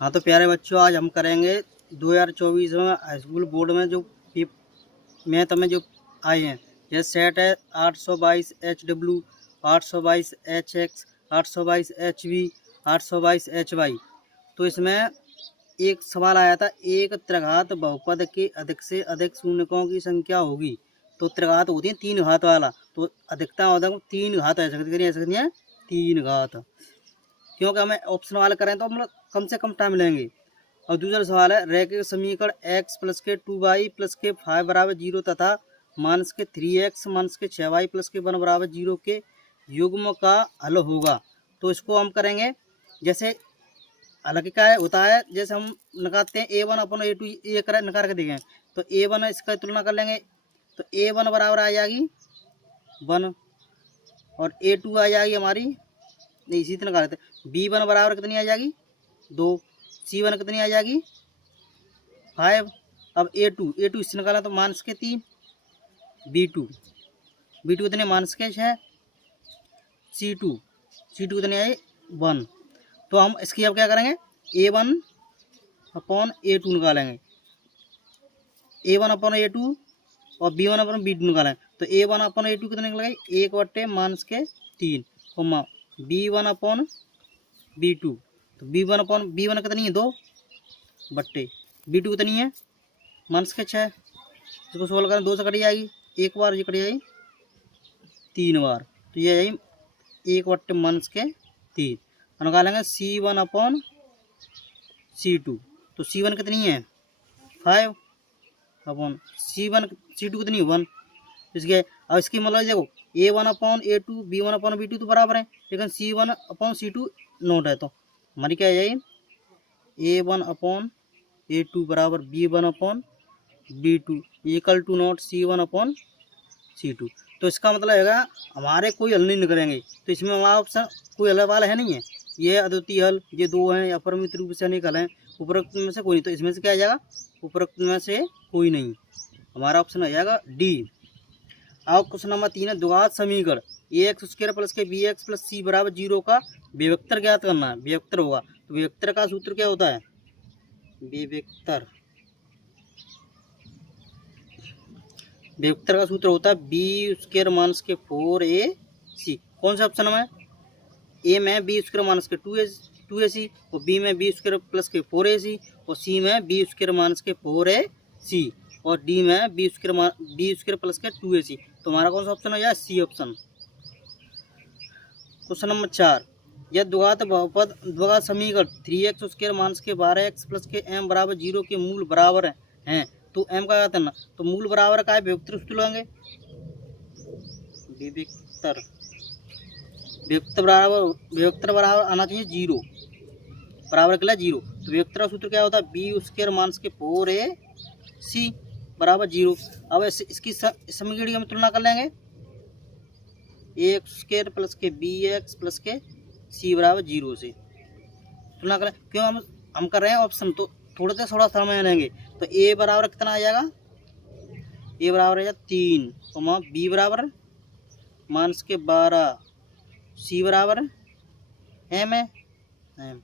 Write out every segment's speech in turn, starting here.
हाँ तो प्यारे बच्चों, आज हम करेंगे 2024 में हाई स्कूल बोर्ड में जो मैथ में जो आए हैं। यह सेट है 822 HW, 822 HX, 822 HV, 822 HY। तो इसमें एक सवाल आया था, एक त्रिघात बहुपद के अधिक से अधिक शून्यकों की संख्या होगी। तो त्रिघात होती है 3 घात वाला, तो अधिकतम 3 घात ऐसा है 3 घात। क्योंकि हमें ऑप्शन वाला करें तो हम कम से कम टाइम लेंगे। और दूसरा सवाल है, रैखिक समीकरण x प्लस के 2y प्लस के 5 बराबर 0 तथा माइनस के 3x माइनस के 6y प्लस के 1 बराबर 0 के युग्म का हल होगा। तो इसको हम करेंगे, जैसे हालांकि क्या होता है, जैसे हम निकालते हैं A1 अपन A2 ये करें निकाल के देखें तो A1 इसका तुलना कर लेंगे तो A1 बराबर आ जाएगी 1 और A2 आ जाएगी हमारी, नहीं इसी तरह निकालते हैं, B1 बराबर कितनी आ जाएगी 2, C1 कितनी आ जाएगी 5। अब A2 इससे निकाला तो माइनस के 3, B2 कितने माइनस के 6, C2 कितनी आई 1। तो हम इसकी अब क्या करेंगे, A1 अपॉन A2 निकालेंगे, A1 अपॉन A2 और B1 अपॉन B2 निकालेंगे। तो A1 अपॉन A2 कितने निकलेगी 1 माइनस के 3, B1 अपॉन B2, तो B1 अपॉन B1 कितनी है 2 बट्टे B2 कितनी है माइनस के 6। इसको सोल्व करें 2 से कट जाएगी, एक बार ये कट जाएगी 3 बार, तो ये आएगी 1 माइनस के 3। निकालेंगे C1 अपॉन C2, तो C1 कितनी है 5 अपॉन C2 कितनी 1। इसके अब इसकी मतलब देखो A1 upon A2 B1 upon B2 तो बराबर है, लेकिन C1 अपॉन C2 नोट है। तो हमारी क्या जाएगी A1 अपॉन A2 बराबर B1 upon B2 equal to not C1 upon C2। तो इसका मतलब है हमारे कोई हल नहीं निकलेंगे, तो इसमें हमारा ऑप्शन कोई हल वाला है नहीं है। ये अद्वितीय हल, ये 2 हैं, अपरिमित रूप से अनेक हल हैं, उपरोक्त में से कोई नहीं। तो इसमें से क्या आ जाएगा, उपरोक्त में से कोई नहीं, हमारा ऑप्शन आ जाएगा डी। अब क्वेश्चन नंबर 3 है, द्विघात समीकरण ax स्क्वायर प्लस के bx प्लस c बराबर 0 का विभक्तर ज्ञात करना है। विभक्तर होगा तो विभक्तर का सूत्र क्या होता है, विभक्तर का सूत्र होता है बी स्क्वायर माइनस के 4ac। कौन सा ऑप्शन में, ए में बी स्क्वायर माइनस के 2ac और बी में बी स्क्वायर प्लस के 4ac और सी में बी स्क्वायर माइनस के 4ac और डी में बी स्क्वायर प्लस के 2ac। तो हमारा कौन सा ऑप्शन हो जाए, सी ऑप्शन। क्वेश्चन नंबर 4, यह द्विघात बहुपद द्विघात समीकरण 3x स्क्वायर माइनस के 12x प्लस के m बराबर 0 के मूल बराबर हैं। तो m का करना, तो मूल बराबर का है विभक्तर सूत्र लेंगे, विभक्तर बराबर आना चाहिए 0, बराबर के लिए 0। तो विभक्तर सूत्र क्या होता है, बी स्क्वायर माइनस के 4ac बराबर 0। अब इसकी समीकरण हम तुलना कर लेंगे, एक्स स्क्वायर प्लस के बी एक्स प्लस के सी बराबर 0 से तुलना करें। क्यों हम कर रहे हैं ऑप्शन, तो थोड़ा समय लेंगे। तो ए बराबर कितना आ जाएगा, ए बराबर आ जाएगा 3, बी बराबर माइनस के 12, सी बराबर एम है एम।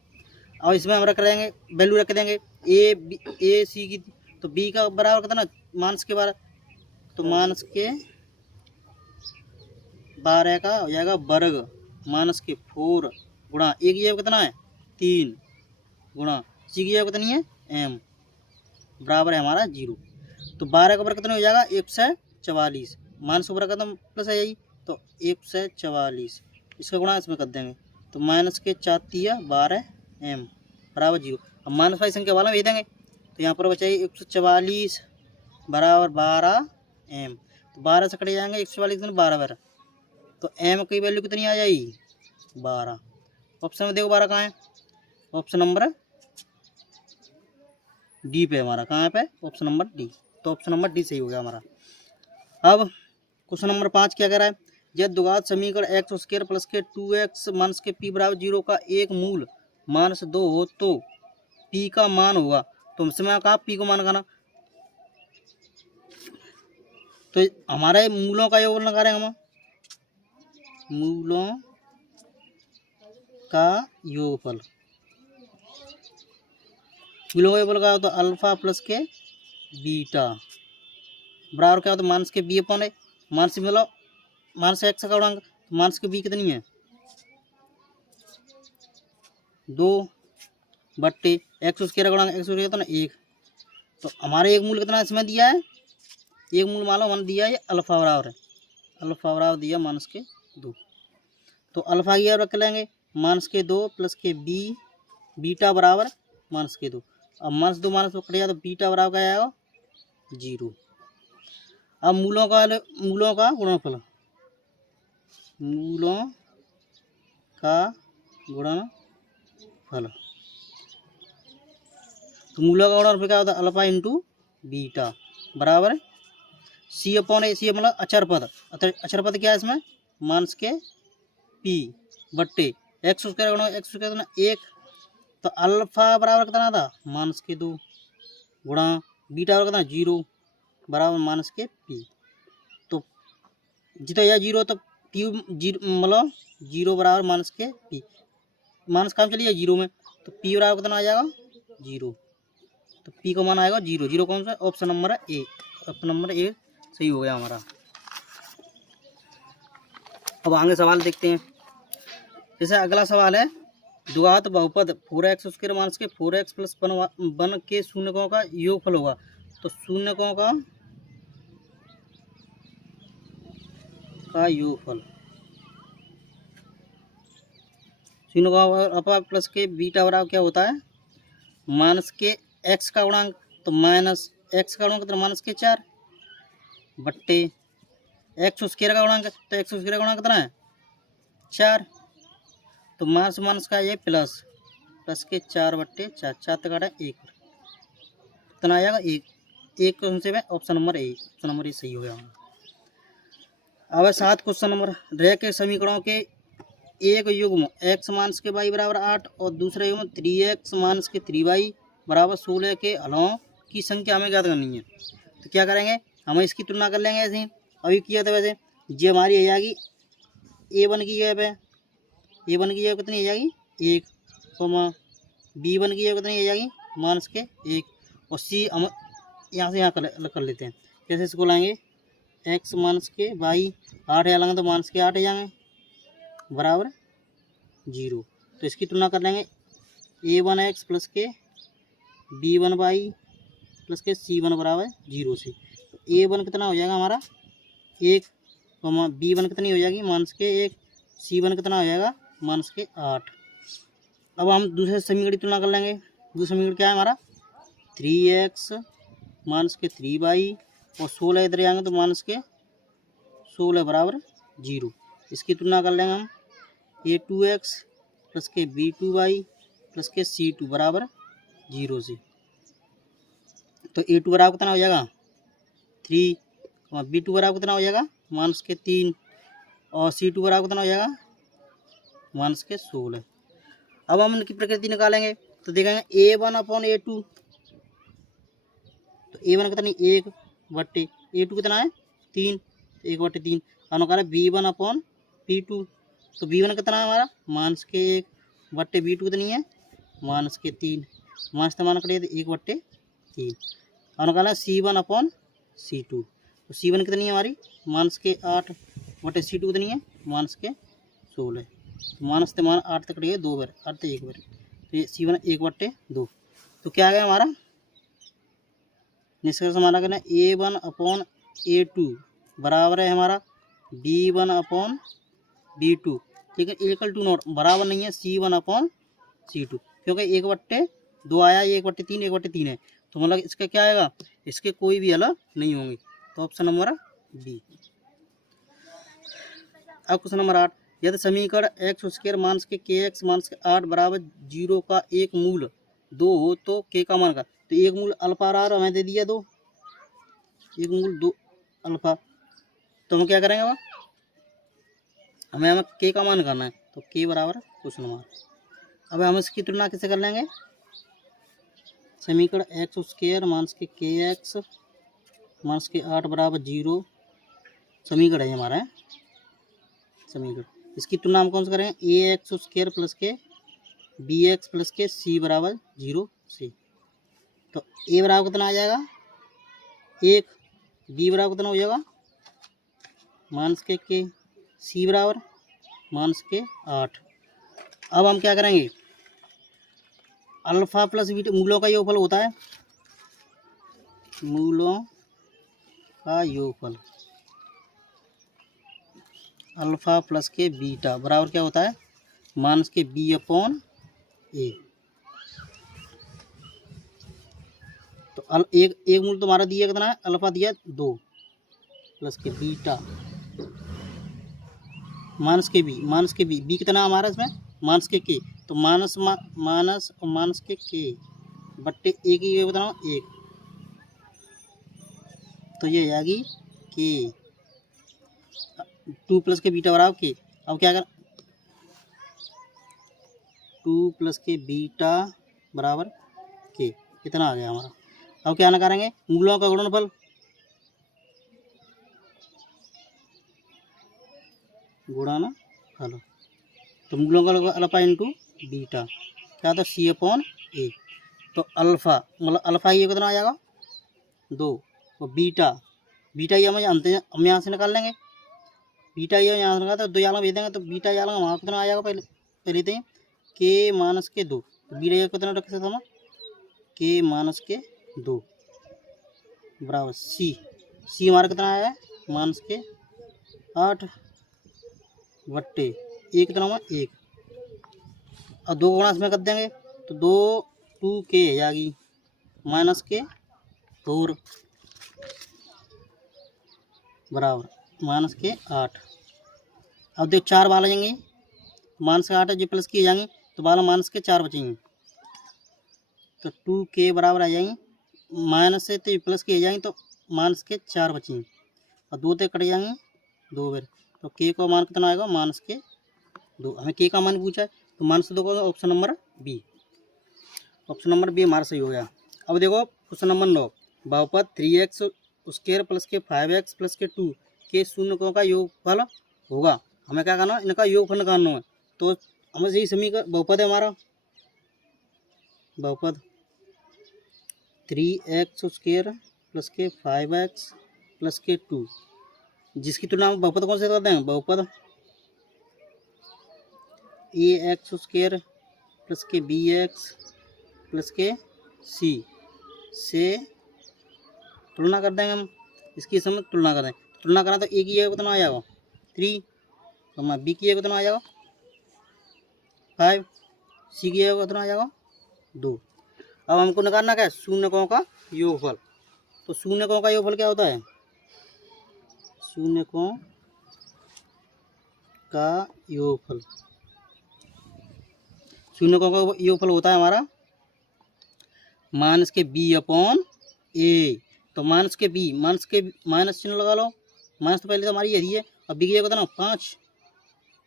और इसमें हम रख लेंगे, वैल्यू रख देंगे ए सी की, तो बी का बराबर कितना माइनस के 12, तो माइनस के 12 का हो जाएगा वर्ग माइनस के 4 गुणा ए की जगह कितना है 3 गुणा सी की जगह कितनी है एम बराबर है हमारा 0। तो 12 का वर्ग कितना हो जाएगा 144, माइनस वर्ग का प्लस है यही, तो 144 इसका गुणा इसमें कर देंगे, तो माइनस के 4 12 एम बराबर 0। अब माइनस वाली संख्या वाला भेज देंगे, तो यहाँ पर बचाइए 144 बराबर 12 एम, तो 12 से कटे जाएंगे 144 12, तो एम की वैल्यू कितनी आ जाएगी 12। ऑप्शन में देखो 12 कहाँ है, ऑप्शन नंबर डी पे हमारा, कहाँ पे ऑप्शन नंबर डी। तो ऑप्शन नंबर डी सही हो गया हमारा। अब क्वेश्चन नंबर 5 क्या कह रहा है, यह द्विघात समीकरण एक्स स्क्वायर प्लस के 2x माइनस के p बराबर 0 का एक मूल माइनस 2 हो तो p का मान होगा। तो हमसे मैं कहा p को मान करना, तो हमारे मूलों का योग लगा रहे हैं हम, मूलों का योगफल मूलों का योगफल क्या होता है अल्फा प्लस के बीटा बराबर क्या होता है माइनस के बी अपॉन ए। माइनस मतलब माइनस एक्स का गुणांक, तो माइनस के बी कितनी है 2 बट्टे एक्स स्क्वायर का गुणांक एक्स स्क्वायर कितना 1। तो हमारे एक मूल कितना इसमें दिया है, एक मूल मान लो हमने दिया है अल्फा बराबर है, अल्फा बराबर दिया माइनस के 2। तो अल्फा की रख लेंगे माइनस के 2 प्लस के बी बीटा बराबर माइनस के 2। अब माइनस 2 माइनस कट गया तो बीटा बराबर क्या आएगा 0। अब मूलों का गुणनफल, मूलों का गुणनफल, तो मूलों का गुणनफल क्या होता है अल्फा इंटू बीटा बराबर सी अपॉन ए। सी मतलब अचर पद, अचर पद क्या है इसमें माइनस के पी बट्टे एक्स स्क्वायर गुणा एक्स स्क्वायर कितना 1। तो अल्फा बराबर कितना था माइनस के 2 गुणा बीटा बराबर कितना 0 बराबर माइनस के पी। तो जितना यह 0 तो पी मतलब 0 बराबर माइनस के पी, माइनस काम चलिए 0 में, तो पी बराबर कितना आ जाएगा 0। तो पी का मान आएगा 0। 0 कौन सा ऑप्शन नंबर है ए, ऑप्शन नंबर ए सही हो गया हमारा। अब आगे सवाल देखते हैं। जैसे अगला सवाल है द्विघात बहुपद 4x स्क्वायर माइनस के 4x प्लस 1 के शून्यकों का योगफल होगा। तो शून्यकों का योगफल, शून्यकों अल्फा प्लस के बीटा बराबर क्या होता है माइनस के x का गुणांक, तो माइनस x का गुणांक कितना माइनस के 4 बट्टे एक्स स्क्वायर का गुणांक, तो एक्स स्क्वायर का गुणांक कितना है 4। तो माइनस माइनस का ये प्लस, प्लस के 4 बट्टे 4, 4 तक काटा 1 कितना आएगा 1। एक क्वेश्चन से option number A, option number A सही हो गया। अब 7 क्वेश्चन नंबर रेह के समीकरणों के एक युग्म x माइनस के y बराबर 8 और दूसरे युग्म 3x माइनस के 3y बराबर 16 के हलों की संख्या हमें ज्ञात करनी है। तो क्या करेंगे हम इसकी तुलना कर लेंगे ऐसे ही अभी किया था वैसे। जी हमारी आ जाएगी a1 की जगह पे, a1 की जगह कितनी आ जाएगी 1, b1 की जगह कितनी आ जाएगी माइनस के 1, और c हम यहाँ से यहाँ कर लेते हैं। कैसे इसको लाएंगे x माइनस के y 8 यहाँ लाएंगे तो माइनस के 8 आ जाएंगे बराबर 0। तो इसकी तुलना कर लेंगे a1x प्लस के b1y प्लस के c1 बराबर 0 से। तो a1 कितना हो जाएगा हमारा 1, b1 कितनी हो जाएगी माइनस के 1, c1 कितना हो जाएगा माइनस के 8। अब हम दूसरे समीकरण की तुलना कर लेंगे। दूसरा समीकरण क्या है हमारा 3x माइनस के 3y और 16 इधर आएंगे तो माइनस के 16 बराबर 0। इसकी तुलना कर लेंगे हम a2x प्लस के b2y प्लस के c2 बराबर 0 से। तो a2 बराबर कितना हो जाएगा 3, b2 बराबर कितना हो जाएगा माइनस के 3 और c2 बराबर कितना हो जाएगा माइनस के 16। अब हम इनकी प्रकृति निकालेंगे तो देखेंगे a1 अपॉन a2, तो a1 कितना 1 बट्टे a2 कितना है 3, 1 बट्टे 3। और निकाला b1 अपॉन b2, तो b1 कितना है हमारा माइनस के 1 बट्टे b2 कितनी है माइनस के 3, माइनस मान करिए तो 1 बट्टे 3। और निकाला c1 अपॉन c2, तो c1 कितनी है हमारी माइनस के 8 बटे c2 कितनी है माइनस के 16। तो माइनस से मान 8 तक कटिए 2 बार, 8 1 बार, तो ये c1 1 बटे 2। तो क्या आ गया हमारा निष्कर्ष हमारा कहना a1 अपॉन a2 बराबर है हमारा b1 अपॉन b2, ठीक है इक्वल टू नॉट बराबर नहीं है c1 अपॉन c2, क्योंकि 1 बट्टे 2 आया, 1 बट्टे 3 1 बट्टे 3 है, तो मतलब इसका क्या आएगा इसके कोई भी हल नहीं होंगे। तो ऑप्शन नंबर बी। अब क्वेश्चन नंबर 8, यदि समीकरण एक्स स्क्वायर माइनस के kx माइनस के 8 बराबर 0 का एक मूल 2 हो तो k का मान का, तो एक मूल अल्फा आर हमें दे दिया 2, एक मूल 2 अल्फा, तो हम क्या करेंगे अब हमें k का मान करना है, तो k बराबर क्वेश्चन मार्क। अब हम इसकी तुलना कैसे कर लेंगे समीकरण एक्स स्क्वायर माइनस के kx माइनस के 8 बराबर 0 समीकरण है हमारा समीकरण, इसकी तुलना हम कौन सा करेंगे ए एक्स स्क्वायर प्लस के बी एक्स प्लस के सी बराबर 0 से। तो ए बराबर कितना आ जाएगा 1, बी बराबर कितना हो जाएगा माइनस के, सी बराबर माइनस के 8। अब हम क्या करेंगे, अल्फा प्लस बीटा मूलों का योगफल होता है, मूलों का योगफल अल्फा प्लस के बीटा बराबर क्या होता है माइनस के बी अपॉन ए। तो एक मूल तुम्हारा दिया कितना है, अल्फा दिया 2 प्लस के बीटा माइनस के बी, बी कितना हमारा इसमें माइनस के, तो माइनस और माइनस के बट्टे एक ही बताओ 1, तो ये आएगी के 2 प्लस के बीटा बराबर के। अब क्या कर 2 प्लस के बीटा बराबर के कितना आ गया हमारा। अब क्या ना करेंगे मूलों का गुणनफल, गुणनफल तो मूलों का अल्फा इंटू बीटा क्या था सी अपॉन ए। तो अल्फा मतलब अल्फा ये कितना आ जाएगा 2 और बीटा ये हम यहाँ से निकाल लेंगे, बीटा ये यहाँ से निकाल तो 2 यहाँ भेज देंगे, तो बीटा यहाँ वहाँ कितना आ जाएगा पहले थे के माइनस के 2, तो बीटा ये कितना रख सकते हम के माइनस के 2 बराबर सी हमारा कितना आया है माइनस के 8 बट्टे एक कितना हुआ 1, और 2 गुणा इसमें कर देंगे तो 2 के आ जाएगी माइनस के 4 बराबर माइनस के 8। अब देखो 4 बाल आ जाएंगे, माइनस के 8 जो प्लस किए जाएंगे तो बाल माइनस के 4 बचेंगे, तो 2 के बराबर आ जाएंगे, माइनस से तो प्लस किए जाएंगे तो माइनस के 4 बचेंगे और 2 ते कट जाएंगे 2 बार, तो के का मान कितना आएगा माइनस के 2। हमें के का मान पूछा है तो माइनस 2 का option number B, option number B हमारा सही हो गया। अब देखो क्वेश्चन नंबर 9, बहुपद 3x स्क्वायर प्लस के 5x प्लस के 2 के शून्यकों का योगफल होगा। हमें क्या करना है इनका योगफल निकालना है, तो हमें यही समीकरण बहुपद है हमारा, बहुपद 3x स्क्वायर प्लस के 5x प्लस के 2 जिसकी तुलना में बहुपद कौन से करते हैं, बहुपद ax स्क्वायर प्लस के bx प्लस के c से तुलना कर देंगे हम, इसकी समय तुलना कर देंगे, तुलना करें तो a की जगह कितना आ जाएगा 3, तो हमारा b की जगह कितना आ जाएगा 5, c की जगह कितना आ जाएगा 2। अब हमको निकालना क्या है शून्यकों का योगफल, तो शून्यकों का योगफल क्या होता है, शून्यकों का योगफल, शून्यकों का योगफल होता है हमारा माइनस के बी अपॉन ए। तो माइनस के माइनस चिन्ह लगा लो, माइनस तो पहले तो हमारी यही है, अब बी की जगह कितना 5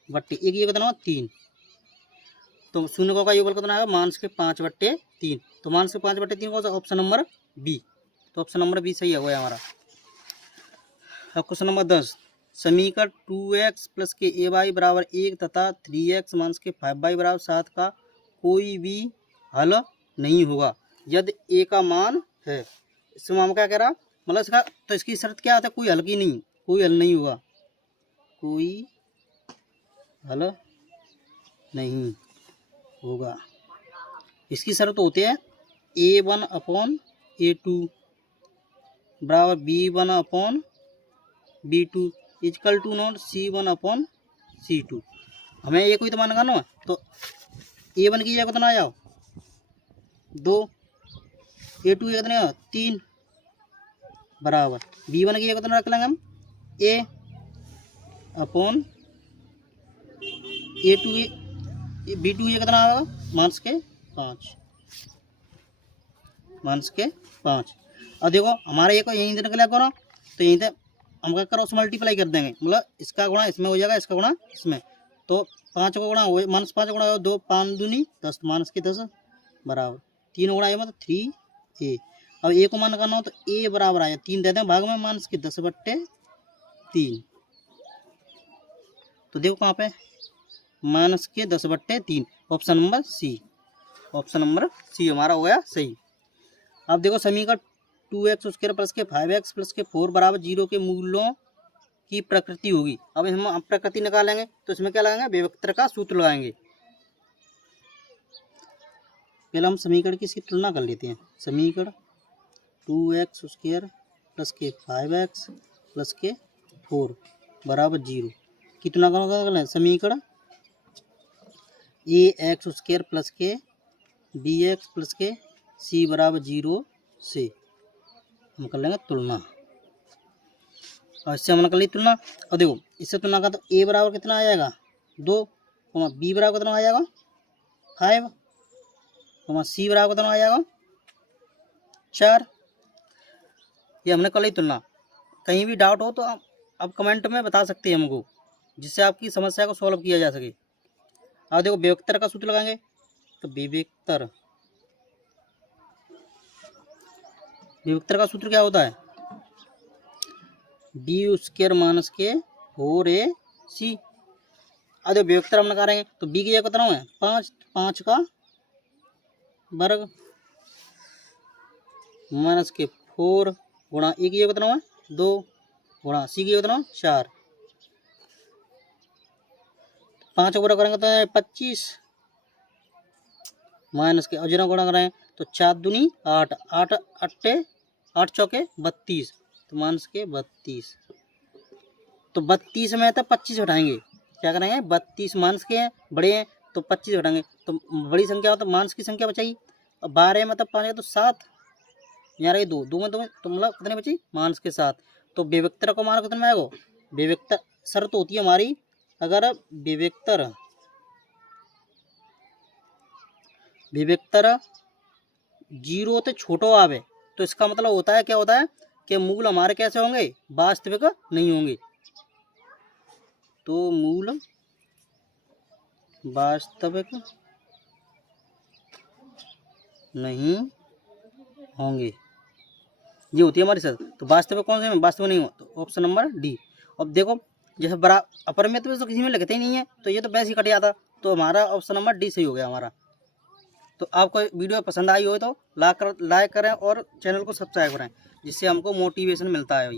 बट्टे ए की जगह कितना 3, तो शून्यकों का योगफल कितना आएगा माइनस के 5 बट्टे 3, तो माइनस के 5 बट्टे 3 कौन सा ऑप्शन नंबर बी, तो ऑप्शन नंबर बी सही है हमारा। अब क्वेश्चन नंबर 10, समीकरण 2x प्लस के ए वाई बराबर 1 तथा 3x माइनस के 5y बराबर 7 का कोई भी हल नहीं होगा यदि ए का मान है। इसमें हम क्या कह रहा मतलब इसका तो इसकी शर्त क्या आता है, कोई हल की नहीं, कोई हल नहीं होगा, कोई हल नहीं होगा। इसकी शर्त होती है a1 अपॉन a2 बराबर b1 upon b2 equal to not c1 upon c2। हमें ये कोई तो मान करना है, तो a1 की जगह कितना आ जाओ 2, a2 की कितना 3 बराबर b1 की जगह कितना रख लेंगे हम a अपॉन a2 की b2 की जगह कितना आएगा माइनस के 5। और देखो हमारा ये को यहीं से निकला करो, तो यहीं से हम क्या करो उस मल्टीप्लाई कर देंगे, मतलब इसका गुणा इसमें हो जाएगा, इसका गुणा इसमें, तो 5 को गुणा हो माइनस 5 गुणा 2 5 दूनी 10 माइनस के 10 बराबर 3 गुणा मतलब 3a। अब ए को मान करना हो तो a बराबर आया 3 दे दें भाग में माइनस के 10 बट्टे 3, तो देखो कहाँ पे माइनस के 10 बट्टे 3, option number C, option number C हमारा हो गया सही। अब देखो समीकरण 2x² प्लस के 5x प्लस के 4 बराबर 0 के मूलों की प्रकृति होगी। अब हम प्रकृति निकालेंगे तो इसमें क्या लगाएंगे, विभक्तर का सूत्र लगाएंगे। पहले हम समीकरण की इसकी तुलना कर लेते हैं। समीकरण 2x² प्लस के 5x प्लस के 4 बराबर 0 की तुलना कर लें। समीकरण ax² प्लस के bx प्लस के c बराबर 0 से हम कर लेंगे तुलना। और इससे हमने कर ली तुलना। और देखो इससे तुलना का तो a बराबर कितना आ जाएगा 2, b बराबर कितना आ जाएगा 5, c बराबर कितना आ जाएगा 4। ये हमने कर ली तुलना। कहीं भी डाउट हो तो आप कमेंट में बता सकते हैं हमको, जिससे आपकी समस्या को सॉल्व किया जा सके। अब देखो विभक्तर का सूत्र लगाएंगे तो विभक्तर का सूत्र क्या होता है, b² माइनस के 4ac। अब देखो विभक्तर हम लगा रहे हैं तो b की जगह कितना है 5, 5 का वर्ग माइनस के 4 गुणा a की जगह कितना है 2 गुणा c की जगह कितना 4। 5 गुणा करेंगे तो 25 माइनस के, और जितना गुणा करें तो 4 दूनी 8, 8 चौके 32, तो माइनस के 32। तो 32 में तो 25 हटाएंगे, क्या करेंगे 32 माइनस के हैं बड़े हैं तो 25 हटाएंगे तो बड़ी संख्या हो तो माइनस की संख्या बचाई। और 12 में तो 5 तो 7, यहाँ रही 2 में तो मतलब कितने बची माइनस के 7। तो विभक्तर को मान कितना आएगा, विभक्तर शर्त होती है हमारी, अगर विभक्तर 0 से छोटो आवे तो इसका मतलब होता है क्या होता है कि मूल हमारे कैसे होंगे, वास्तविक नहीं होंगे। तो मूल वास्तविक नहीं होंगे, ये होती है हमारी शर्त। तो वास्तविक कौन से में वास्तविक नहीं हो, तो ऑप्शन नंबर डी। अब देखो जैसे बड़ा अपर में तो किसी में लगते ही नहीं है, तो ये तो वैसे ही कट जाता, तो हमारा ऑप्शन नंबर डी सही हो गया हमारा। तो आपको वीडियो पसंद आई हो तो लाइक करें और चैनल को सब्सक्राइब करें, जिससे हमको मोटिवेशन मिलता है।